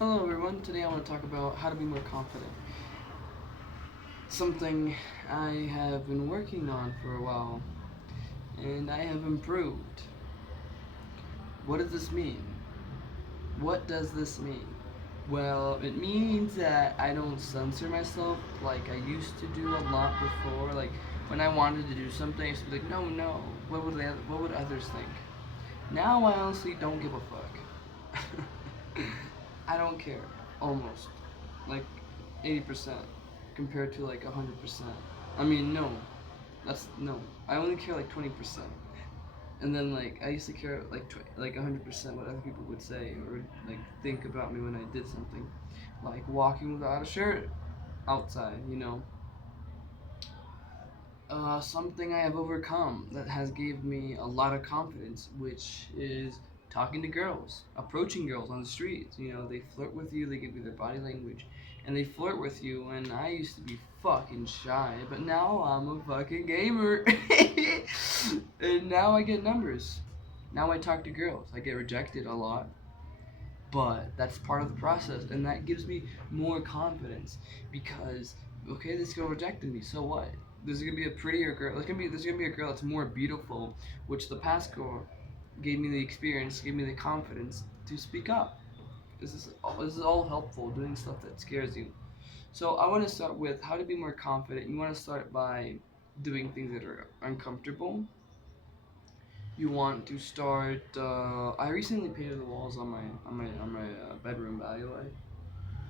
Hello everyone, today I want to talk about how to be more confident. Something I have been working on for a while, and I have improved. What does this mean? What does this mean? Well, it means that I don't censor myself like I used to do a lot before. Like when I wanted to do something, I used to be like, no, no, what would others think? Now I honestly don't give a fuck. I don't care, almost. Like 80% compared to like 100%. I mean, no, that's no. I only care like 20%. And then like I used to care like 100% what other people would say or like think about me when I did something, like walking without a shirt outside. Something I have overcome that has gave me a lot of confidence, which is talking to girls, approaching girls on the streets. They flirt with you, they give you their body language, and they flirt with you. And I used to be fucking shy, but now I'm a fucking gamer. And now I get numbers. Now I talk to girls. I get rejected a lot, but that's part of the process, and that gives me more confidence because okay, this girl rejected me, so what? There's gonna be a prettier girl. There's gonna be a girl that's more beautiful, which the past girl gave me the experience, gave me the confidence to speak up. This is all helpful, doing stuff that scares you. So I want to start with how to be more confident. You want to start by doing things that are uncomfortable. You want to start. I recently painted the walls on my bedroom. By the way,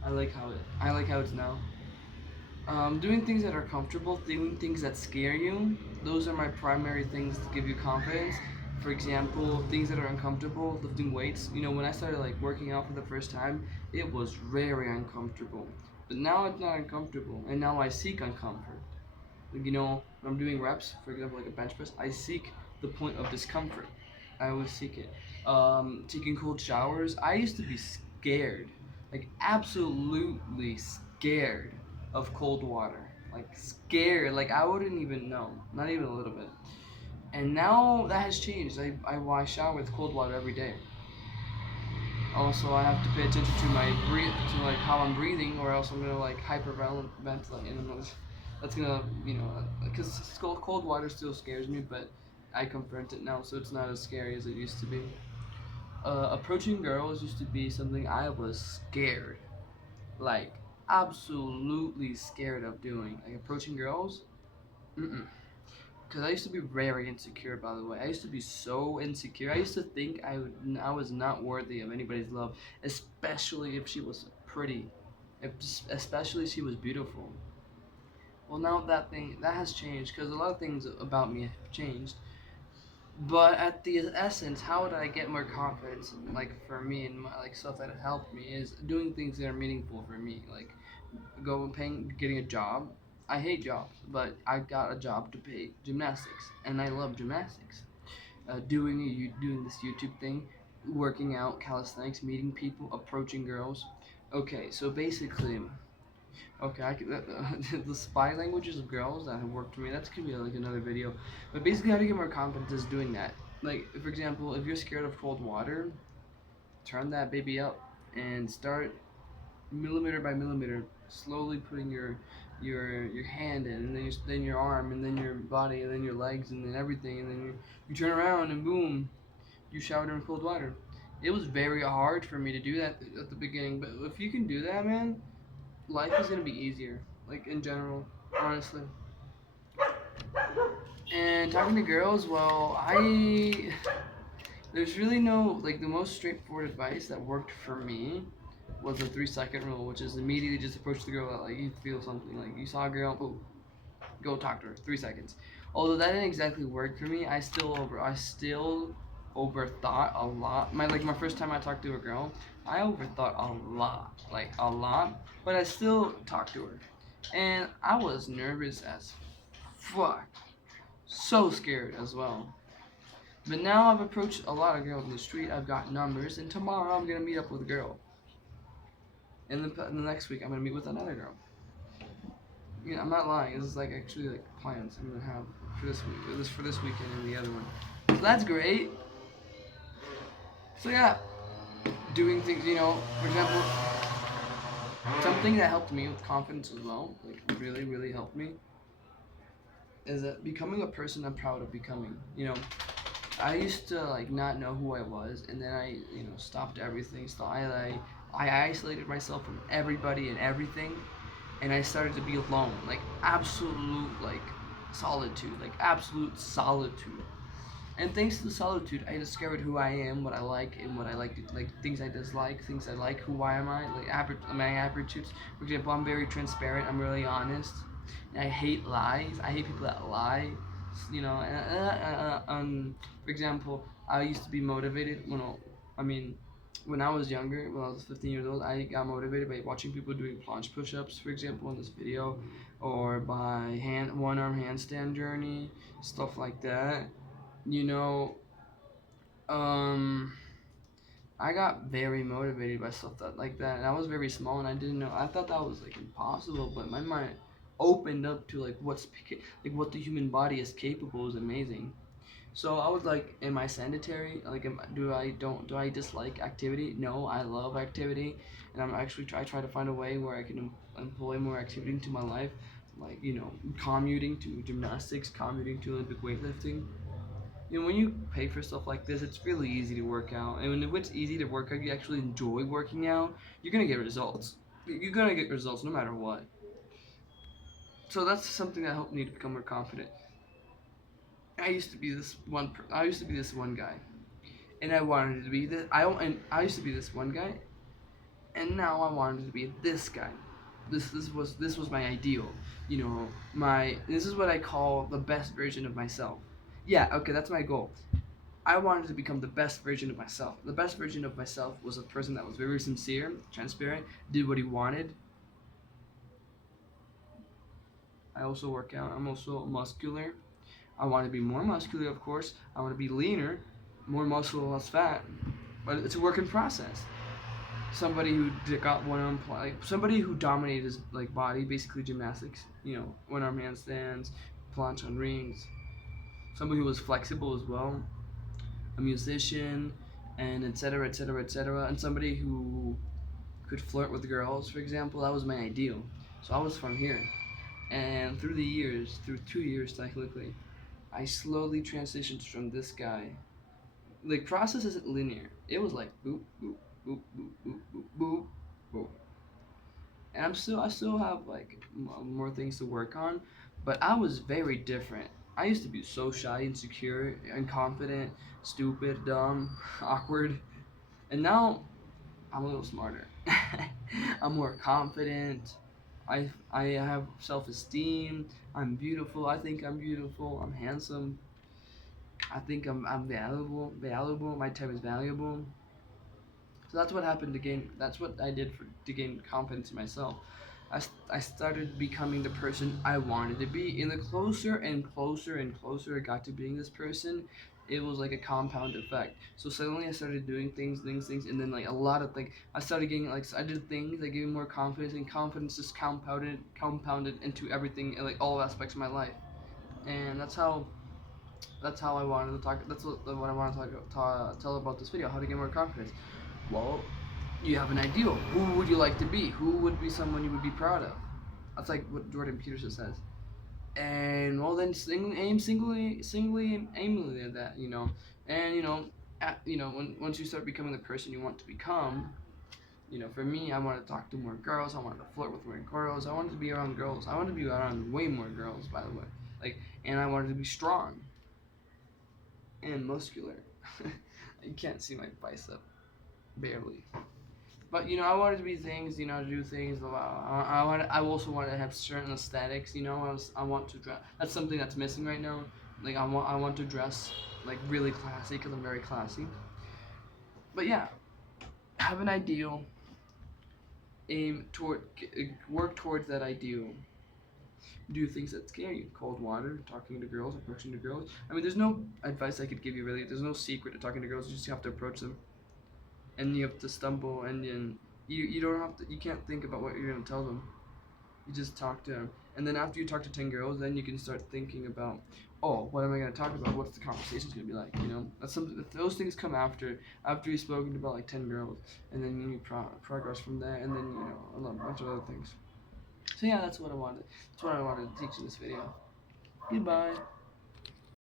I like how it's now. Doing things that are comfortable, doing things that scare you. Those are my primary things to give you confidence. For example, things that are uncomfortable, lifting weights. When I started like working out for the first time, it was very uncomfortable. But now it's not uncomfortable, and now I seek uncomfort. Like, when I'm doing reps, for example, like a bench press, I seek the point of discomfort. I always seek it. Taking cold showers. I used to be scared, like absolutely scared of cold water. Like scared, like I wouldn't even know, not even a little bit. And now that has changed. I shower with cold water every day. Also, I have to pay attention to my breathe, to like how I'm breathing, or else I'm gonna like hyperventilate, and that's gonna, because cold water still scares me, but I confront it now, so it's not as scary as it used to be. Approaching girls used to be something I was scared, like absolutely scared of doing. Like approaching girls, mm-mm. Because I used to be very insecure, by the way. I used to be so insecure. I used to think I was not worthy of anybody's love, especially if she was pretty, especially if she was beautiful. Well, now that has changed because a lot of things about me have changed. But at the essence, how would I get more confidence? Like for me and my like stuff that helped me is doing things that are meaningful for me. Like getting a job. I hate jobs, but I got a job to pay gymnastics, and I love gymnastics. Doing this YouTube thing, working out, calisthenics, meeting people, approaching girls. Okay, so basically, okay, the spy languages of girls that have worked for me. That's gonna be like another video, but basically, how to get more confidence is doing that. Like, for example, if you're scared of cold water, turn that baby up and start millimeter by millimeter, slowly putting your hand in, and then your arm, and then your body, and then your legs, and then everything, and then you turn around, and boom, you showered in cold water. It was very hard for me to do that at the beginning, but if you can do that, man, life is gonna be easier. Like in general, honestly. And talking to girls, well, I there's really no like the most straightforward advice that worked for me was the 3 second rule, which is immediately just approach the girl that like you feel something, like you saw a girl, boom, go talk to her. 3 seconds. Although that didn't exactly work for me, I still overthought a lot. My first time I talked to a girl, I overthought a lot, like a lot, but I still talked to her, and I was nervous as fuck, so scared as well. But now I've approached a lot of girls in the street. I've got numbers, and tomorrow I'm gonna meet up with a girl. And then the next week I'm gonna meet with another girl. I'm not lying. This is like actually like plans I'm gonna have for this week, for this weekend and the other one. So that's great. So yeah, doing things. For example, Something that helped me with confidence as well, like really, really helped me, is that becoming a person I'm proud of becoming. I used to like not know who I was, and then I, stopped everything. So I isolated myself from everybody and everything, and I started to be alone, like absolute like solitude, like absolute solitude. And thanks to the solitude, I discovered who I am, what I like, and what I like things I dislike, things I like, who I am I, like my attributes. For example, I'm very transparent. I'm really honest. And I hate lies. I hate people that lie. For example, I used to be motivated I mean, when I was younger, when I was 15 years old, I got motivated by watching people doing planche push-ups, for example, in this video, or by one-arm handstand journey, stuff like that. You know, um, I got very motivated by stuff like that, and I was very small, and I didn't know. I thought that was like impossible, but my mind opened up to like what the human body is capable is amazing. So I was like, am I sedentary? Like, do I dislike activity? No, I love activity, and I try to find a way where I can employ more activity into my life, like commuting to gymnastics, commuting to Olympic weightlifting. When you pay for stuff like this, it's really easy to work out. And when it's easy to work out, you actually enjoy working out, you're gonna get results. You're gonna get results no matter what. So that's something that helped me to become more confident. I used to be this one guy, and I wanted to be this. I used to be this one guy, and now I wanted to be this guy. This was my ideal. This is what I call the best version of myself. Yeah, okay, that's my goal. I wanted to become the best version of myself. The best version of myself was a person that was very sincere, transparent, did what he wanted. I also work out. I'm also muscular. I want to be more muscular, of course. I want to be leaner, more muscle, less fat. But it's a work in process. Somebody who got one arm, like somebody who dominated his like body, basically gymnastics. One arm handstands, planche on rings. Somebody who was flexible as well, a musician, and etc. etc. etc. And somebody who could flirt with girls, for example. That was my ideal. So I was from here, and through the years, through 2 years technically, I slowly transitioned from this guy. Like process isn't linear. It was like boop boop boop boop boop boop boop boop. And I still have like more things to work on, but I was very different. I used to be so shy, insecure, unconfident, stupid, dumb, awkward, and now I'm a little smarter. I'm more confident. I have self-esteem. I'm beautiful. I think I'm beautiful. I'm handsome. I think I'm valuable. My time is valuable. So that's what happened to gain. That's what I did to gain confidence in myself. I started becoming the person I wanted to be. And the closer and closer and closer I got to being this person, it was like a compound effect. So suddenly I started doing things, and then like a lot of like I started getting like I did things that gave me more confidence, and confidence just compounded into everything and like all aspects of my life. And that's how I wanted to talk. That's what I want to tell about this video. How to get more confidence. Well, you have an ideal. Who would you like to be? Who would be someone you would be proud of? That's like what Jordan Peterson says. And well, then aim singly and aimingly at that. And once you start becoming the person you want to become. For me, I want to talk to more girls. I want to flirt with more girls. I wanted to be around girls. I wanted to be around way more girls, by the way. And I wanted to be strong and muscular. You can't see my bicep, barely. But I wanted to be things, do things. I also wanted to have certain aesthetics. I want to dress. That's something that's missing right now. Like I want to dress like really classy because I'm very classy. But yeah, have an ideal. Work towards that ideal. Do things that scare you. Cold water, talking to girls, approaching to girls. I mean, there's no advice I could give you really. There's no secret to talking to girls. You just have to approach them, and you have to stumble, and then you don't have to. You can't think about what you're gonna tell them. You just talk to them, and then after you talk to 10 girls, then you can start thinking about, oh, what am I gonna talk about? What's the conversation's gonna be like? That's something. Those things come after you've spoken to about like 10 girls, and then you progress from there, and then bunch of other things. So yeah, that's what I wanted. That's what I wanted to teach in this video. Goodbye.